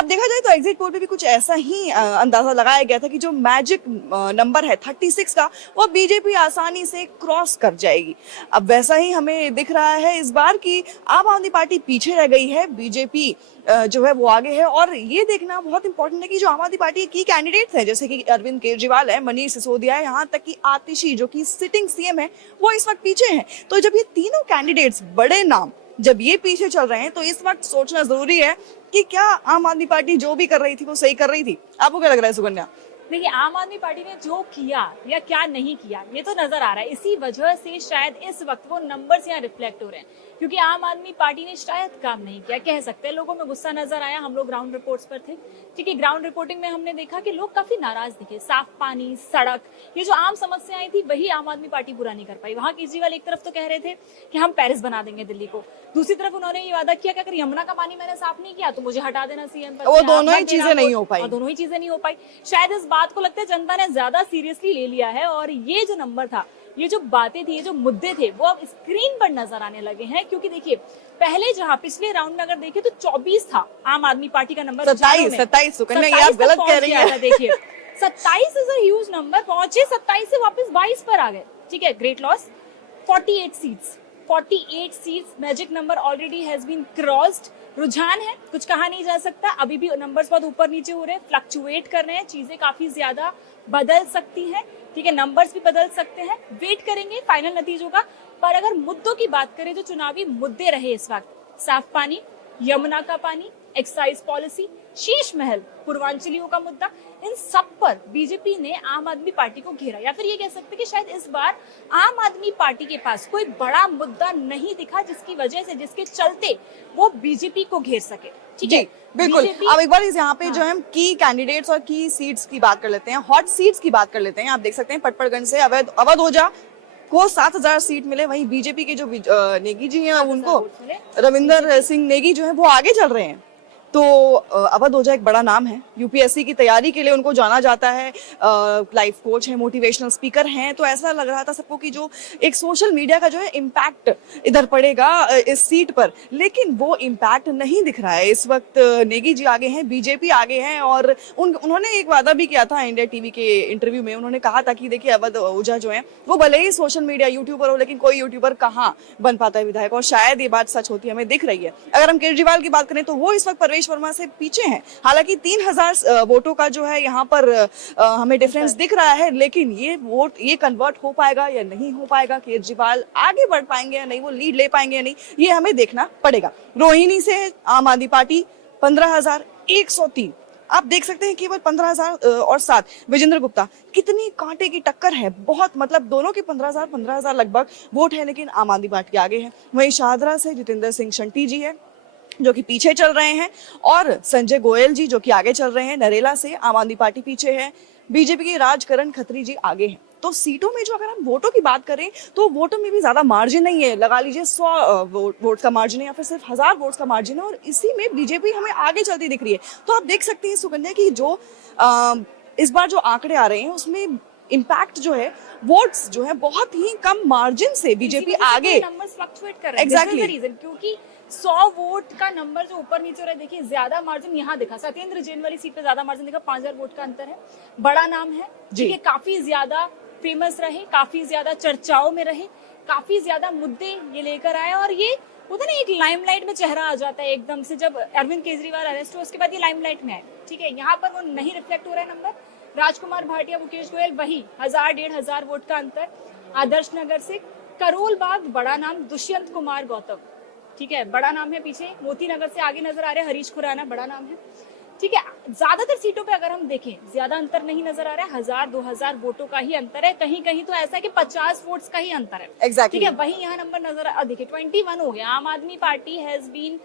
अब देखा जाए तो एग्जिट पोल पे भी कुछ ऐसा ही अंदाजा लगाया गया था कि जो मैजिक नंबर है 36 का, वो बीजेपी आसानी से क्रॉस कर जाएगी। अब वैसा ही हमें दिख रहा है इस बार की आम आदमी पार्टी पीछे रह गई है, बीजेपी जो है वो आगे है। और ये देखना बहुत इंपॉर्टेंट है कि जो आम आदमी पार्टी की कैंडिडेट्स हैं, जैसे कि अरविंद केजरीवाल है, मनीष सिसोदिया है, यहाँ तक कि आतिशी जो कि सिटिंग सीएम है, वो इस वक्त पीछे हैं। तो जब ये तीनों कैंडिडेट्स बड़े नाम जब ये पीछे चल रहे हैं, तो इस वक्त सोचना जरूरी है कि क्या आम आदमी पार्टी जो भी कर रही थी वो सही कर रही थी। आपको क्या लग रहा है सुकन्या? देखिए, आम आदमी पार्टी ने जो किया या क्या नहीं किया ये तो नजर आ रहा है। इसी वजह से शायद इस वक्त वो नंबर्स यहाँ रिफ्लेक्ट हो रहे हैं, क्योंकि आम आदमी पार्टी ने शायद काम नहीं किया, कह सकते हैं। लोगों में गुस्सा नजर आया। हम लोग ग्राउंड रिपोर्ट्स पर थे, ठीक है। ग्राउंड रिपोर्टिंग में हमने देखा कि लोग काफी नाराज दिखे। साफ पानी, सड़क, ये जो आम समस्या आई थी वही आम आदमी पार्टी पूरा नहीं कर पाई। वहां केजरीवाल एक तरफ तो कह रहे थे कि हम पेरिस बना देंगे दिल्ली को, दूसरी तरफ उन्होंने ये वादा किया कि अगर यमुना का पानी मैंने साफ नहीं किया तो मुझे हटा देना सीएम पर। वो दोनों ही चीजें नहीं हो पाई। दोनों ही चीजें नहीं हो पाई। शायद इस बात को लगता है जनता ने ज्यादा सीरियसली ले लिया है, और ये जो नंबर था, ये जो बातें थी, ये जो मुद्दे थे, वो अब स्क्रीन पर नजर आने लगे हैं। क्योंकि देखिए, पहले जहां पिछले राउंड में अगर देखें तो 24 था आम आदमी पार्टी का नंबर, 27 सुकन्या, ये आप गलत कह रही हैं। देखिए 27 इज अ ह्यूज नंबर। पहुंचे 27 से वापस 22 पर आ गए, ठीक है। Great loss. 48 seats, magic number already has been crossed. रुझान है, कुछ कहा नहीं जा सकता। अभी भी नंबर्स बहुत ऊपर नीचे हो रहे हैं, फ्लक्चुएट कर रहे हैं, चीजें काफी ज्यादा बदल सकती हैं, ठीक है। नंबर्स भी बदल सकते हैं। वेट करेंगे फाइनल नतीजों का। पर अगर मुद्दों की बात करें, जो चुनावी मुद्दे रहे इस वक्त, साफ पानी, यमुना का पानी, एक्साइज पॉलिसी, शीश महल, पूर्वांचलियों का मुद्दा, इन सब पर बीजेपी ने आम आदमी पार्टी को घेरा। या फिर ये कह सकते हैं कि शायद इस बार आम आदमी पार्टी के पास कोई बड़ा मुद्दा नहीं दिखा जिसकी वजह से, जिसके चलते वो बीजेपी को घेर सके, ठीक है। बिल्कुल। अब एक बार इस यहाँ पे जो है हम की कैंडिडेट्स और की सीट्स की बात कर लेते हैं, हॉट सीट्स की बात कर लेते हैं। आप देख सकते हैं पटपड़गंज से अवध ओझा को 7,000 सीट मिले। वहीं बीजेपी के जो नेगी जी हैं, उनको रविंदर सिंह नेगी जो है वो आगे चल रहे हैं। तो अवध ओझा एक बड़ा नाम है, यूपीएससी की तैयारी के लिए उनको जाना जाता है, लाइफ कोच है, मोटिवेशनल स्पीकर हैं। तो ऐसा लग रहा था सबको कि जो एक सोशल मीडिया का जो है इम्पैक्ट इधर पड़ेगा इस सीट पर, लेकिन वो इम्पैक्ट नहीं दिख रहा है। इस वक्त नेगी जी आगे हैं, बीजेपी आगे हैं। और उन्होंने एक वादा भी किया था इंडिया टीवी के इंटरव्यू में। उन्होंने कहा था कि देखिए, अवध ओझा जो है वो भले ही सोशल मीडिया यूट्यूबर हो, लेकिन कोई यूट्यूबर कहाँ बन पाता है विधायक। और शायद ये बात सच होती हमें दिख रही है। अगर हम केजरीवाल की बात करें तो वो इस वक्त परवेश वर्मा से पीछे हैं। हालांकि 3,000 वोटों का जो है यहाँ पर हमें डिफरेंस दिख रहा है, लेकिन ये वोट ये कन्वर्ट हो पाएगा या नहीं हो पाएगा, केजरीवाल आगे बढ़ पाएंगे या नहीं, वो लीड ले पाएंगे या नहीं, ये हमें देखना पड़ेगा। रोहिणी से आम आदमी पार्टी 15,103, आप देख सकते हैं केवल 15,000 और 7 विजेंद्र गुप्ता। कितनी कांटे की टक्कर है, बहुत, मतलब दोनों के 15,000 लगभग वोट है, लेकिन आम आदमी पार्टी आगे है। वहीं शाहदरा से जितेंद्र सिंह शंटी जी है जो कि पीछे चल रहे हैं, और संजय गोयल जी जो कि आगे चल रहे हैं। नरेला से आम आदमी पार्टी पीछे है, बीजेपी के राजकरण खत्री जी आगे हैं। तो सीटों में जो अगर हम वोटों की बात करें तो वोटों में भी ज्यादा मार्जिन नहीं है, लगा लीजिए 100 वोट का मार्जिन है या फिर सिर्फ 1,000 वोट्स का मार्जिन है, और इसी में बीजेपी हमें आगे चलती दिख रही है। तो आप देख सकते हैं सुकन्या की जो इस बार जो आंकड़े आ रहे हैं उसमें इम्पैक्ट जो है, वोट्स जो है बहुत ही कम मार्जिन से बीजेपी आगे नंबर्स फ्लक्चुएट कर रहे हैं। एग्जैक्टली रीजन, क्योंकि 100 वोट का नंबर जो ऊपर नीचे हो रहा है, देखिए ज्यादा मार्जिन यहाँ दिखा, सत्येंद्र जैन वाली सीट पे ज्यादा मार्जिन दिखा, 5,000 वोट का अंतर है। बड़ा नाम है, ठीक है, काफी ज्यादा फेमस रहे, काफी ज्यादा चर्चाओं में रहे, काफी ज्यादा मुद्दे ये लेकर आए। और ये होता ना, एक लाइमलाइट में चेहरा आ जाता है एकदम से। जब अरविंद केजरीवाल अरेस्ट हुआ उसके बाद ये लाइमलाइट में आए, ठीक है। यहाँ पर वो नहीं रिफ्लेक्ट हो रहा है नंबर। राजकुमार भाटिया, मुकेश गोयल, वही 1,000-1,500 वोट का अंतर। आदर्श नगर से करोल बाग, बड़ा नाम दुष्यंत कुमार गौतम, ठीक है, बड़ा नाम है। पीछे मोती नगर से आगे नजर आ रहे हैं हरीश खुराना, बड़ा नाम है, ठीक है। ज्यादातर सीटों पे अगर हम देखें ज्यादा अंतर नहीं नजर आ रहा है, 1,000-2,000 वोटों का ही अंतर है। कहीं कहीं तो ऐसा है कि 50 वोट्स का ही अंतर है, एग्जैक्टली। ठीक है। वही यहाँ नंबर नजर देखिए 21 हो गया। Aam Aadmi Party has been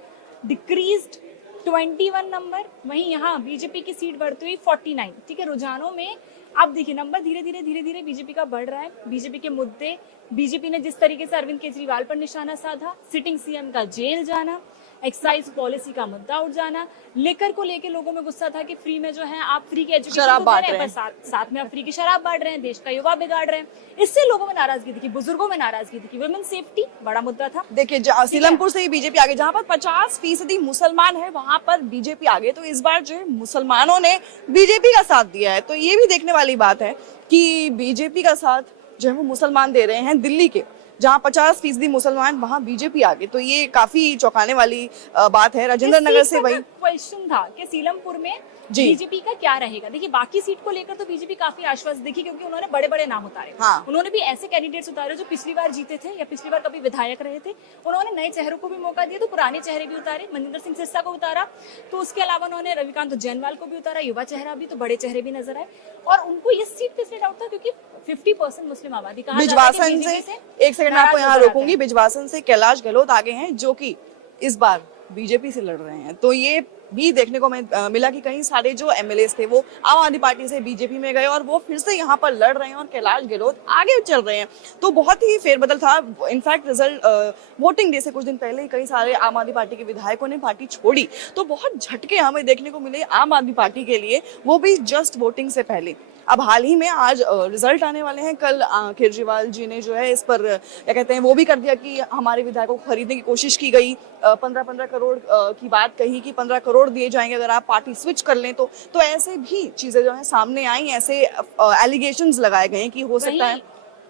decreased 21 number. वहीं यहाँ बीजेपी की सीट बढ़ती हुई 49, ठीक है। रुझानों में आप देखिए नंबर धीरे धीरे बीजेपी का बढ़ रहा है। बीजेपी के मुद्दे, बीजेपी ने जिस तरीके से अरविंद केजरीवाल पर निशाना साधा, सिटिंग सीएम का जेल जाना, एक्साइज पॉलिसी का मुद्दा उठ जाना, लिकर को लेके लोगों में गुस्सा था कि फ्री में जो है आप फ्री की एजुकेशन शराब तो दे बांट रहे हैं, पर साथ में आप फ्री की शराब बांट रहे हैं, देश का युवा बिगाड़ रहे हैं। इससे लोगों में नाराजगी दिखी, बुजुर्गों में नाराजगी दिखी। वुमेन सेफ्टी बड़ा मुद्दा था। देखिए सीलमपुर से ही बीजेपी आगे, जहां पर 50% मुसलमान है वहां पर बीजेपी आगे। तो इस बार जो है मुसलमानों ने बीजेपी का साथ दिया है, तो ये भी देखने वाली बात है कि बीजेपी का साथ जो है वो मुसलमान दे रहे हैं। दिल्ली के जहां 50% मुसलमान, वहां बीजेपी आगे, तो ये काफी चौंकाने वाली बात है। राजेंद्र नगर से वही क्वेश्चन था कि सीलमपुर में बीजेपी का क्या रहेगा। देखिए बाकी सीट को लेकर तो बीजेपी काफी आश्वस्त दिखी, क्योंकि उन्होंने बड़े बड़े नाम उतारे। हाँ। उन्होंने भी ऐसे कैंडिडेट्स उतारे जो पिछली बार जीते थे या पिछली बार कभी विधायक रहे थे। उन्होंने नए चेहरों को भी मौका दिया, तो पुराने चेहरे भी उतारे, मनिंदर सिंह सिरसा को उतारा, तो उसके अलावा उन्होंने रविकांत जैनवाल को भी उतारा, युवा चेहरा भी, तो बड़े चेहरे भी नजर आए। और उनको ये सीट किसलिए डाउट था, क्योंकि 50% मुस्लिम आबादी कहा बिजवासन से, एक सेकंड आपको यहाँ रोकूंगी, बिजवासन से कैलाश गहलोत आगे हैं जो कि इस बार बीजेपी से लड़ रहे हैं। तो ये भी देखने को मिला कि कई सारे जो एमएलए थे वो आम आदमी पार्टी से बीजेपी में गए और वो फिर से यहाँ पर लड़ रहे हैं और कैलाश गहलोत आगे चल रहे हैं। तो बहुत ही फेरबदल था। इनफैक्ट रिजल्ट वोटिंग डे से कुछ दिन पहले ही कई सारे आम आदमी पार्टी के विधायकों ने पार्टी छोड़ी, तो बहुत झटके हमें देखने को मिले आम आदमी पार्टी के लिए, वो भी जस्ट वोटिंग से पहले। अब हाल ही में आज रिजल्ट आने वाले हैं। कल केजरीवाल जी ने जो है इस पर क्या कहते हैं वो भी कर दिया कि हमारे विधायकों को खरीदने की कोशिश की गई। 15-15 करोड़ की बात कही कि 15 करोड़ दिए जाएंगे अगर आप पार्टी स्विच कर लें तो ऐसे भी चीजें जो है सामने आई, ऐसे एलिगेशंस लगाए गए कि हो सकता है।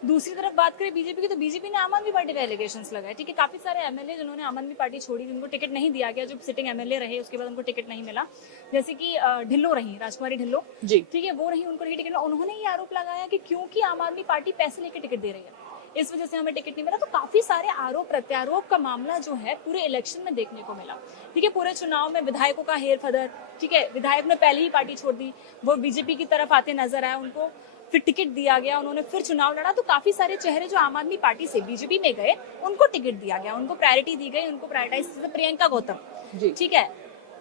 दूसरी तरफ बात करें बीजेपी की, तो बीजेपी ने आम आदमी पार्टी पे एलिगेशंस लगाए। ठीक है, काफी सारे एमएलए जिन्होंने आम आदमी पार्टी छोड़ी, जिनको टिकट नहीं दिया गया, जो सिटिंग एमएलए रहे उसके बाद उनको टिकट नहीं मिला, जैसे कि ढिल्लो रही, राजकुमारी ढिल्लो जी, ठीक है, वो रही, उनको नहीं टिकट। उन्होंने ये आरोप लगाया कि क्योंकि आम आदमी पार्टी पैसे लेकर टिकट दे रही है, इस वजह से हमें टिकट नहीं मिला। तो काफी सारे आरोप प्रत्यारोप का मामला जो है पूरे इलेक्शन में देखने को मिला। ठीक है, पूरे चुनाव में विधायकों का हेर फेर, ठीक है, विधायक ने पहले ही पार्टी छोड़ दी, वो बीजेपी की तरफ आते नजर आए, उनको फिर टिकट दिया गया, उन्होंने फिर चुनाव लड़ा। तो काफी सारे चेहरे जो आम आदमी पार्टी से बीजेपी में गए उनको टिकट दिया गया, उनको प्रायोरिटी दी गई, उनको प्रायोरिटाइज, प्रियंका गौतम, ठीक है,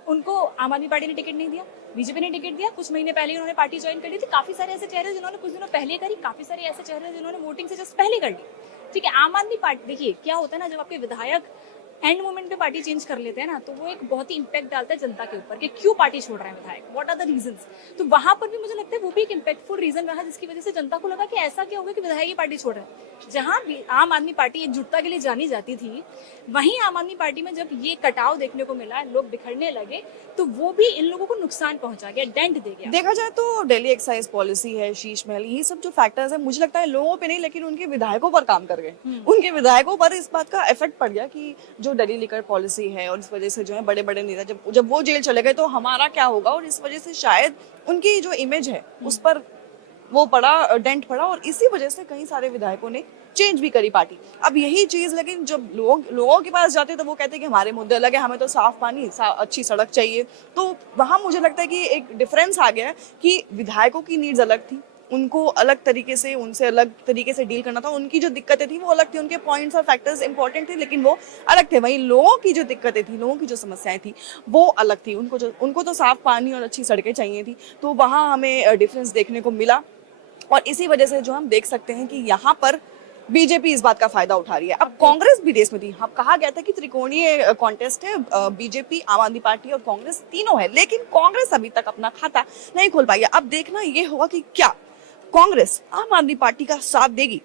उनको आम आदमी पार्टी ने टिकट नहीं दिया, बीजेपी ने टिकट दिया। कुछ महीने पहले उन्होंने पार्टी ज्वाइन कर ली थी। काफी सारे ऐसे चेहरे जिन्होंने कुछ दिनों पहले करी, काफी सारे ऐसे चेहरे जिन्होंने वोटिंग से जस्ट पहले कर ली। ठीक है, आम आदमी पार्टी, देखिए क्या होता है ना, जब आपके विधायक एंड मोमेंट पे पार्टी चेंज कर लेते हैं ना, तो वो एक बहुत ही इंपैक्ट डालता है जनता के ऊपर कि क्यों पार्टी छोड़ रहे हैं विधायक, व्हाट आर द रीजंस। तो वहां पर भी मुझे लगता है वो भी एक इम्पैक्टफुल रीजन रहा, जिसकी वजह से जनता को लगा कि ऐसा क्या होगा कि विधायक ही पार्टी छोड़ रहे हैं। जहां भी आम आदमी पार्टी एकजुटता के लिए जानी जाती थी, वहीं आम आदमी पार्टी में जब ये कटाव देखने को मिला, लोग बिखरने लगे, तो वो भी इन लोगों को नुकसान पहुंचा गया, डेंट दे गया। देखा जाए तो दिल्ली एक्साइज पॉलिसी है, शीश महल, ये सब जो फैक्टर्स है, मुझे लगता है लोगों पे नहीं लेकिन उनके विधायकों पर काम कर गए। उनके विधायकों पर इस बात का इफेक्ट पड़ गया कि जो दिल्ली लिकर पॉलिसी है और इस वजह से जो है बड़े बड़े नेता जब वो जेल चले गए तो हमारा क्या होगा, और इस वजह से शायद उनकी जो इमेज है उस पर वो पड़ा, डेंट पड़ा, और इसी वजह से कई सारे विधायकों ने चेंज भी करी पार्टी। अब यही चीज लेकिन जब लोगों के पास जाते तो वो कहते हैं कि हमारे मुद्दे अलग है, हमें तो साफ पानी, अच्छी सड़क चाहिए। तो वहां मुझे लगता है कि एक डिफरेंस आ गया है कि विधायकों की नीड्स अलग थी, उनको अलग तरीके से, उनसे अलग तरीके से डील करना था, उनकी जो दिक्कतें थी वो अलग थी, उनके पॉइंट्स और फैक्टर्स इंपॉर्टेंट थे लेकिन वो अलग थे। वहीं लोगों की जो दिक्कतें थी, लोगों की जो समस्याएं थी वो अलग थी, उनको तो साफ पानी और अच्छी सड़कें चाहिए थी। तो वहाँ हमें डिफरेंस देखने को मिला, और इसी वजह से जो हम देख सकते हैं कि यहाँ पर बीजेपी इस बात का फायदा उठा रही है। अब कांग्रेस भी देश में थी, हम कहा गया था कि त्रिकोणीय कॉन्टेस्ट है, बीजेपी, आम आदमी पार्टी और कांग्रेस तीनों है, लेकिन कांग्रेस अभी तक अपना खाता नहीं खोल पाई है। अब देखना ये होगा कि क्या कांग्रेस आम आदमी पार्टी का साथ देगी।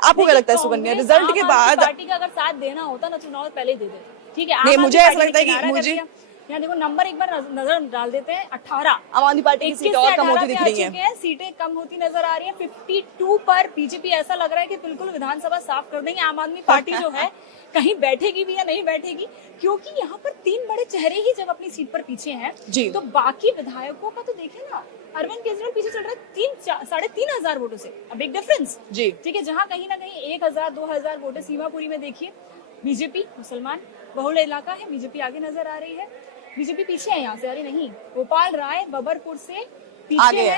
आपको क्या लगता है सुकन्या, रिजल्ट के बाद पार्टी का अगर साथ देना होता ना, चुनाव पहले दे दे, ठीक है। नहीं, मुझे ऐसा लगता है कि मुझे यहाँ देखो नंबर एक बार नजर डाल देते हैं, 18 आम आदमी पार्टी की सीटें और कम होती दिख रही हैं, सीटें कम होती नजर आ रही है। 52 पर बीजेपी ऐसा लग रहा है कि बिल्कुल विधानसभा साफ कर देंगे। आम आदमी पार्टी जो है कहीं बैठेगी भी या नहीं बैठेगी, क्योंकि यहाँ पर 3 बड़े चेहरे ही जब अपनी सीट पर पीछे हैं, तो बाकी विधायकों का तो देखिए ना, अरविंद केजरीवाल पीछे चल रहा है 3,500 वोटों से, अब बिग डिफरेंस जी, ठीक है। जहाँ कहीं ना कहीं 1,000-2,000 वोटें सीमापुरी में देखिए, बीजेपी मुसलमान बहुल इलाका है, बीजेपी आगे नजर आ रही है, बीजेपी पीछे है यहाँ से, अरे नहीं, गोपाल राय बबरपुर से पीछे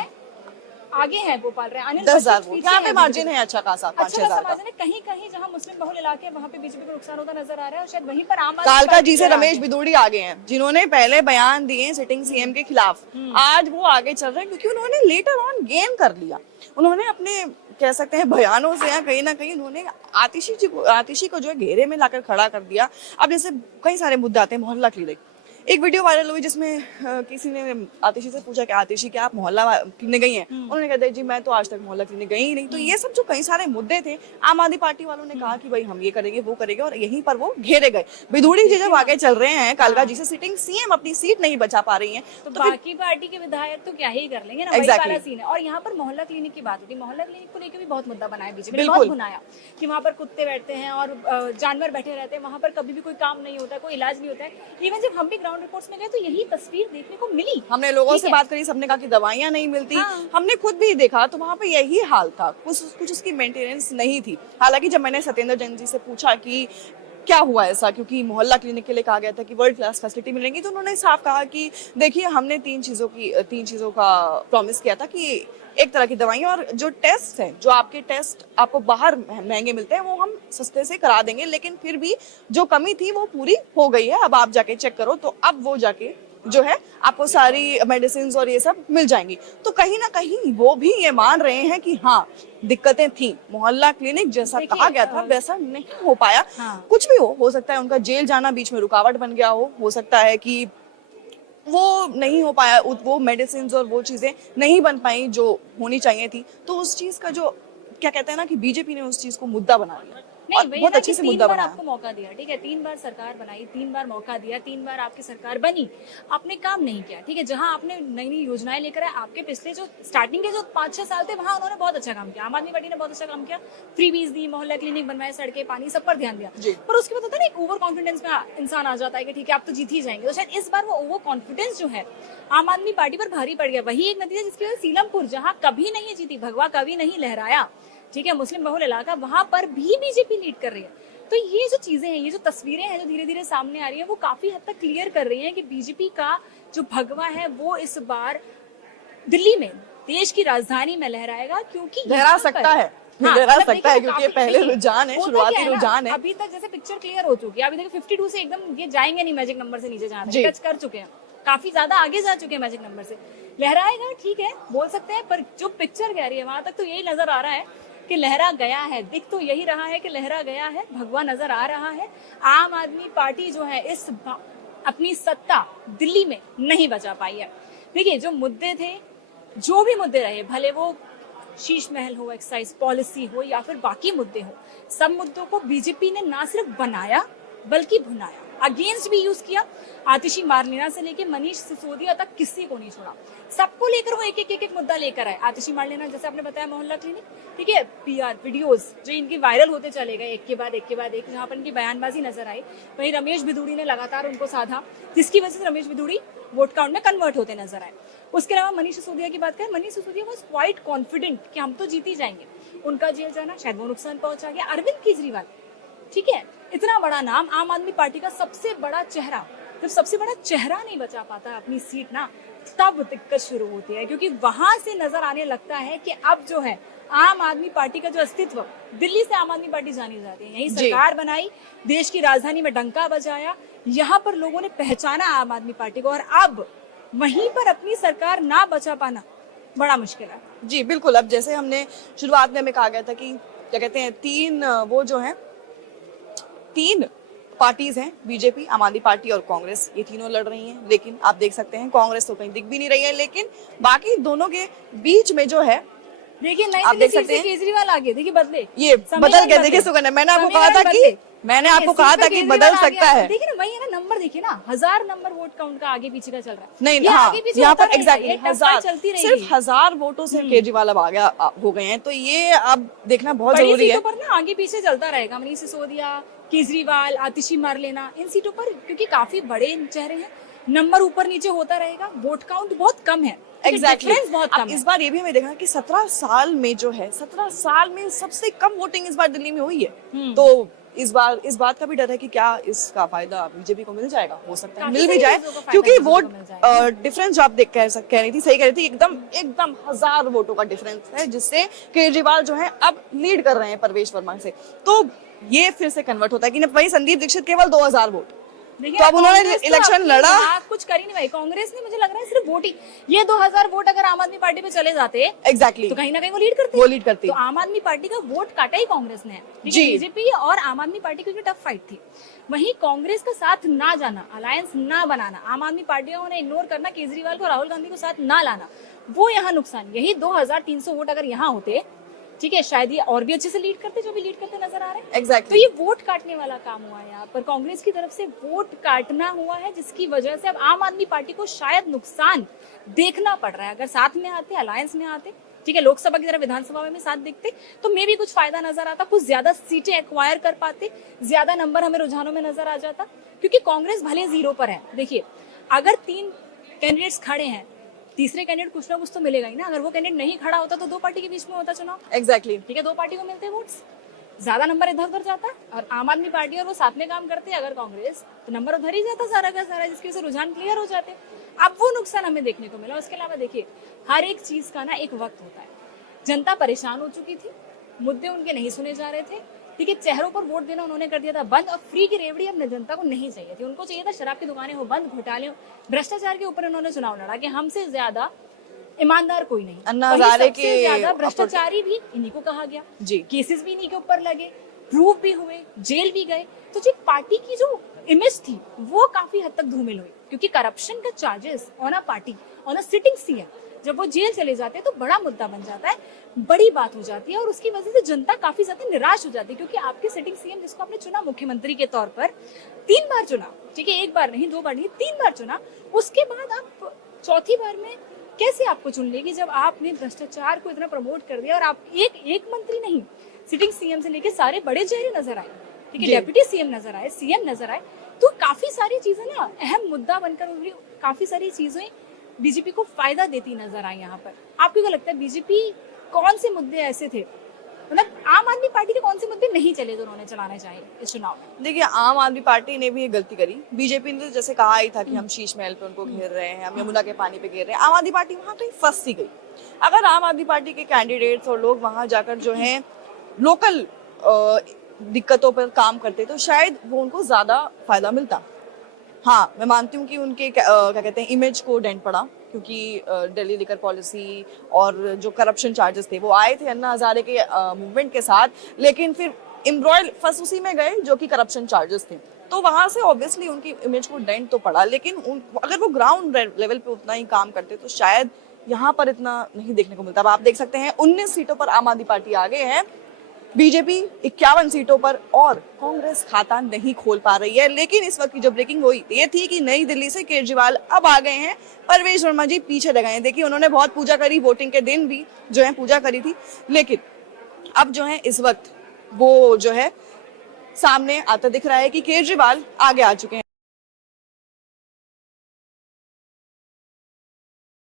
आगे है गोपाल राय, अनिल 10,000 वोट यहाँ पे मार्जिन है, अच्छा खासा 5,000 का। कहीं कहीं जहाँ मुस्लिम बहुल इलाके वहाँ पे बीजेपी को नुकसान होता नजर आ रहा है, और शायद वहीं पर आम कालका जी से रमेश बिदूड़ी आगे हैं, जिन्होंने पहले बयान दिए सिटिंग सीएम के खिलाफ, आज वो आगे चल रहे हैं क्योंकि उन्होंने लेटर ऑन गेन कर लिया। उन्होंने अपने कह सकते हैं बयानों से या कहीं ना कहीं उन्होंने आतिशी को जो है घेरे में लाकर खड़ा कर दिया। अब जैसे कई सारे मुद्दे आते हैं, मोहल्ला क्लिनिक, एक वीडियो वायरल हुई जिसमें किसी ने आतिशी से पूछा कि आतिशी क्या आप मोहल्ला क्लिनिक गई हैं? उन्होंने कहा जी मैं तो आज तक मोहल्ला क्लिनिक गई ही नहीं। तो ये सब जो कई सारे मुद्दे थे, आम आदमी पार्टी वालों ने कहा कि भाई हम ये करेंगे वो करेंगे, और यहीं पर वो घेरे गए। बिधूड़ी जी जब आगे चल रहे हैं, कालका जी से सिटिंग सीएम अपनी सीट नहीं बचा पा रही है, तो बाकी पार्टी के विधायक तो क्या ही कर लेंगे ना, वही वाला सीन है। और यहाँ पर मोहल्ला क्लिनिक की बात होती है, मोहल्ला क्लिनिक को लेकर भी बहुत मुद्दा बनाया बीजेपी ने, बहुत बनाया कि वहाँ पर कुत्ते बैठते हैं और जानवर बैठे रहते हैं, वहाँ पर कभी भी कोई काम नहीं होता है, कोई इलाज नहीं होता है। इवन जब हम भी ग्राउंड रिपोर्ट्स में गए तो यही तस्वीर देखने को मिली। हमने लोगों से बात करी, सबने कहा कि दवाइयां नहीं मिलती। हमने खुद भी देखा तो वहां पे यही हाल था, कुछ उसकी मेंटेनेंस नहीं थी। हालांकि जब मैंने सत्येंद्र जैन जी से पूछा कि क्या हुआ ऐसा, क्योंकि मोहल्ला क्लिनिक के लिए कहा गया था कि वर्ल्ड क्लास फैसिलिटी मिलेंगी, तो उन्होंने साफ कहा कि देखिए हमने तीन चीजों का प्रॉमिस किया था कि एक तरह की दवाइयां और जो टेस्ट हैं, जो आपके टेस्ट आपको बाहर महंगे मिलते हैं वो हम सस्ते से करा देंगे, लेकिन फिर भी जो कमी थी वो पूरी हो गई है। अब आप जाके चेक करो, तो अब वो जाके जो है आपको सारी मेडिसिन और ये सब मिल जाएंगी। तो कहीं ना कहीं वो भी ये मान रहे हैं कि हाँ दिक्कतें थी, मोहल्ला क्लिनिक जैसा कहा गया था वैसा नहीं हो पाया। कुछ भी हो सकता है उनका जेल जाना बीच में रुकावट बन गया हो सकता है कि वो नहीं हो पाया, वो मेडिसिन और वो चीजें नहीं बन पाई जो होनी चाहिए थी। तो उस चीज का जो क्या कहते हैं ना कि बीजेपी ने उस चीज को मुद्दा बना लिया, नहीं बहुत अच्छे से मुद्दा बनाया। आपको मौका दिया, ठीक है, 3 बार सरकार बनाई, 3 बार मौका दिया, 3 बार आपकी सरकार बनी, आपने काम नहीं किया, ठीक है। जहां आपने नई नई योजनाएं लेकर आए, आपके पिछले जो स्टार्टिंग के जो 5-6 साल थे वहां उन्होंने बहुत अच्छा काम किया, आम आदमी पार्टी ने बहुत अच्छा काम किया, फ्रीबीज दी, मोहल्ला क्लिनिक बनवाए, सड़कें, पानी, सब पर ध्यान दिया। पर उसके बाद होता है ना एक ओवर कॉन्फिडेंस में इंसान आ जाता है कि ठीक है आप तो जीत ही जाएंगे। तो शायद इस बार वो ओवर कॉन्फिडेंस जो है आम आदमी पार्टी पर भारी पड़ गया। वही एक नतीजा जिसकी वजह से सीलमपुर, जहां कभी नहीं जीती, भगवा कभी नहीं लहराया, ठीक है, मुस्लिम बहुल इलाका, वहां पर भी बीजेपी लीड कर रही है। तो ये जो चीजें हैं, ये जो तस्वीरें हैं जो धीरे धीरे सामने आ रही है, वो काफी हद तक क्लियर कर रही हैं कि बीजेपी का जो भगवा है वो इस बार दिल्ली में, देश की राजधानी में लहराएगा। क्योंकि लहरा सकता है, लहरा सकता है क्योंकि पहले रुझान है, शुरुआती रुझान है। अभी तक जैसे पिक्चर क्लियर हो चुकी है, अभी देखो 52 से एकदम ये जाएंगे नहीं मैजिक नंबर से नीचे, जहाँ टच कर चुके हैं, काफी ज्यादा आगे जा चुके हैं मैजिक नंबर से। लहराएगा, ठीक है, बोल सकते हैं, पर जो पिक्चर कह रही है वहां तक तो यही नजर आ रहा है कि लहरा गया है। दिख तो यही रहा है कि लहरा गया है, भगवा नजर आ रहा है। आम आदमी पार्टी जो है इस अपनी सत्ता दिल्ली में नहीं बचा पाई है। देखिए जो मुद्दे थे, जो भी मुद्दे रहे, भले वो शीश महल हो, एक्साइज पॉलिसी हो या फिर बाकी मुद्दे हो, सब मुद्दों को बीजेपी ने ना सिर्फ बनाया बल्कि भुनाया, अगेंस्ट भी यूज किया। आतिशी मारलेना से लेके मनीष सिसोदिया तक किसी को नहीं छोड़ा, सबको लेकर वो एक मुद्दा लेकर आए। आतिशी मारलेना जैसे आपने बताया मोहल्ला क्लिनिक, ठीक है, पीआर वीडियोस जो इनकी वायरल होते चले गए एक के बाद एक, जहाँ पर इनकी बयानबाजी नजर आई। वहीं रमेश बिधूड़ी ने लगातार उनको साधा, जिसकी वजह से रमेश बिधूड़ी वोट काउंट में कन्वर्ट होते नजर आए। उसके अलावा मनीष सिसोदिया की बात करें, Manish Sisodia was quite confident कि हम तो जीत ही जाएंगे। उनका जेल जाना शायद वो नुकसान पहुंचा गया। अरविंद केजरीवाल, ठीक है, इतना बड़ा नाम, आम आदमी पार्टी का सबसे बड़ा चेहरा, जब सबसे बड़ा चेहरा नहीं बचा पाता अपनी सीट ना, तब दिक्कत शुरू होती है। क्योंकि वहां से नजर आने लगता है कि अब जो है आम आदमी पार्टी का जो अस्तित्व, दिल्ली से आम आदमी पार्टी जानी जाती है, यही सरकार बनाई, देश की राजधानी में डंका बजाया, यहाँ पर लोगों ने पहचाना आम आदमी पार्टी को, और अब वहीं पर अपनी सरकार ना बचा पाना बड़ा मुश्किल है। जी बिल्कुल। अब जैसे हमने शुरुआत में हमें कहा गया था कि क्या कहते हैं, तीन पार्टीज हैं, बीजेपी, आम आदमी पार्टी और कांग्रेस, ये तीनों लड़ रही हैं। लेकिन आप देख सकते हैं कांग्रेस तो कहीं दिख भी नहीं रही है, लेकिन बाकी दोनों के बीच में जो है, देखिए आप देख सकते हैं केजरीवाल आगे, देखिए बदले, ये बदल गए। देखिए सुकन्या, मैंने आपको कहा था कि बदल सकता है। देखिए ना, वही है ना, नंबर देखिए ना, 1000 नंबर वोट काउंट का आगे पीछे का चल रहा है। नहीं, हाँ, यहाँ पर एग्जैक्टली सिर्फ 1000 वोटों से केजरीवाल अब आगे हो गए हैं। तो ये अब देखना बहुत जरूरी है। पर ना आगे पीछे चलता रहेगा, मनीष सिसोदिया, केजरीवाल, आतिशी मारलेना, इन सीटों पर, क्योंकि काफी बड़े चेहरे हैं, नंबर ऊपर नीचे होता रहेगा, वोट काउंट बहुत कम है। एग्जैक्टली अब इस बार ये भी हमें देखना कि 17 साल में जो है, 17 साल में सबसे कम वोटिंग इस बार दिल्ली में हुई है। तो इस बात का भी डर है कि क्या इसका फायदा बीजेपी को मिल जाएगा, हो सकता है मिल भी जाए, क्योंकि वोट डिफरेंस जो आप कह रही थी, सही कह रही थी, एकदम 1000 वोटों का डिफरेंस है, जिससे केजरीवाल जो है अब लीड कर रहे हैं परवेश वर्मा से। तो ये फिर से कन्वर्ट होता है कि वही संदीप दीक्षित केवल 2000 वोट, देखिए, तो अब उन्होंने कांग्रेस तो इलेक्शन अपने लड़ा। यहाँ कुछ कर ही नहीं भाई। कांग्रेस ने मुझे लग रहा है सिर्फ वोट ही, ये 2000 वोट अगर आम आदमी पार्टी पे चले जाते एग्जैक्टली तो कहीं ना कहीं वो लीड करती। वो लीड करती। तो आम आदमी पार्टी का वोट काटा ही कांग्रेस ने, ठीक है। जी। बीजेपी और आम आदमी पार्टी की टफ फाइट थी। वहीं कांग्रेस का साथ ना जाना, अलायंस ना बनाना, आम आदमी पार्टियों ने इग्नोर करना, केजरीवाल को, राहुल गांधी को साथ ना लाना, वो यहाँ नुकसान। यही 2300 वोट अगर यहाँ होते, ठीक है, शायद ये और भी अच्छे से लीड करते, जो भी लीड करते नजर आ रहे हैं। एग्जैक्टली तो ये वोट काटने वाला काम हुआ है यहाँ पर, कांग्रेस की तरफ से वोट काटना हुआ है, जिसकी वजह से अब आम आदमी पार्टी को शायद नुकसान देखना पड़ रहा है। अगर साथ में आते, अलायंस में आते, ठीक है, लोकसभा की तरह विधानसभा में साथ देखते, तो मे भी कुछ फायदा नजर आता, कुछ ज्यादा सीटें एक्वायर कर पाते, ज्यादा नंबर हमें रुझानों में नजर आ जाता। क्योंकि कांग्रेस भले 0 पर है, देखिए अगर 3 कैंडिडेट्स खड़े हैं, तीसरे कैंडिडेट कुछ ना कुछ तो मिलेगा ही ना। अगर वो कैंडिडेट नहीं खड़ा होता तो 2 पार्टी के बीच में होता चुनाव, एग्जैक्टली ठीक है, 2 पार्टी को मिलते वोट्स, ज्यादा नंबर इधर उधर जाता, और आम आदमी पार्टी और वो साथ में काम करते अगर कांग्रेस, तो नंबर उधर ही जाता सारा का सारा, जिसकी वजह से रुझान क्लियर हो जाते। अब वो नुकसान हमें देखने को मिला। उसके अलावा देखिए, हर एक चीज का ना एक वक्त होता है। जनता परेशान हो चुकी थी, मुद्दे उनके नहीं सुने जा रहे थे, ठीक है, चेहरों पर वोट देना उन्होंने कर दिया था बंद, और फ्री की रेवड़ी अब जनता को नहीं चाहिए थी। उनको चाहिए था शराब की दुकानें हो बंद, घोटाले हो, भ्रष्टाचार के ऊपर उन्होंने चुनाव लड़ा कि हमसे ज्यादा ईमानदार कोई नहीं। अन्ना वहीं हजारे सबसे के ज्यादा भ्रष्टाचारी भी इन्हीं को कहा गया, जी। केसेस भी इन्हीं के ऊपर लगे, प्रूफ भी हुए, जेल भी गए। तो जो पार्टी की जो इमेज थी वो काफी हद तक धूमिल हुई, क्योंकि करप्शन का charges on a party, on a sitting CM, जब वो जेल चले जाते हैं तो बड़ा मुद्दा बन जाता है, बड़ी बात हो जाती है, और उसकी वजह से जनता काफी ज्यादा निराश हो जाती है। क्योंकि आपके सिटिंग सीएम, जिसको आपने चुना मुख्यमंत्री के तौर पर, 3 बार चुना, ठीक है, 1 बार नहीं, 2 बार नहीं, 3 बार चुना, उसके बाद आप चौथी बार में कैसे आपको चुन लेगी, जब आपने भ्रष्टाचार को इतना प्रमोट कर दिया। और आप एक मंत्री नहीं, सिटिंग सीएम से लेके सारे बड़े चेहरे नजर आए, ठीक है, डेप्यूटी सीएम नजर आए, सीएम नजर आए, तो काफी सारी चीजें ना अहम मुद्दा बनकर उभरी, काफी सारी चीजें बीजेपी को फायदा देती नजर आई यहाँ पर। आपको क्या लगता है, बीजेपी कौन से मुद्दे ऐसे थे, मतलब आम आदमी पार्टी के कौन से मुद्दे नहीं चले जो उन्होंने चलाने चाहिए इस चुनाव में? देखिए, आम आदमी पार्टी ने भी ये गलती करी। बीजेपी ने तो जैसे कहा ही था कि हम शीश महल पे उनको घेर रहे हैं, हम यमुना के पानी पे घेर रहे हैं, आम आदमी पार्टी वहां कहीं फंस सी गई। अगर आम आदमी पार्टी के कैंडिडेट्स और लोग वहां जाकर जो है लोकल दिक्कतों पर काम करते तो शायद वो उनको ज्यादा फायदा मिलता। हाँ, मैं मानती हूँ कि उनके क्या कहते हैं, इमेज को डेंट पड़ा, क्योंकि दिल्ली लिकर पॉलिसी और जो करप्शन चार्जेस थे वो आए थे अन्ना हजारे के मूवमेंट के साथ, लेकिन फिर एम्ब्रॉयल फंस उसी में गए जो कि करप्शन चार्जेस थे। तो वहां से ऑब्वियसली उनकी इमेज को डेंट तो पड़ा, लेकिन अगर वो ग्राउंड लेवल पे उतना ही काम करते तो शायद यहाँ पर इतना नहीं देखने को मिलता। अब आप देख सकते हैं 19 सीटों पर आम आदमी पार्टी आगे है, बीजेपी 51 सीटों पर, और कांग्रेस खाता नहीं खोल पा रही है। लेकिन इस वक्त की जो ब्रेकिंग हुई ये थी कि नई दिल्ली से केजरीवाल अब आ गए हैं, परवेश वर्मा जी पीछे रह गए हैं। देखिए, उन्होंने बहुत पूजा करी, वोटिंग के दिन भी जो है पूजा करी थी, लेकिन अब जो है इस वक्त वो जो है सामने आता दिख रहा है कि केजरीवाल आगे आ चुके हैं।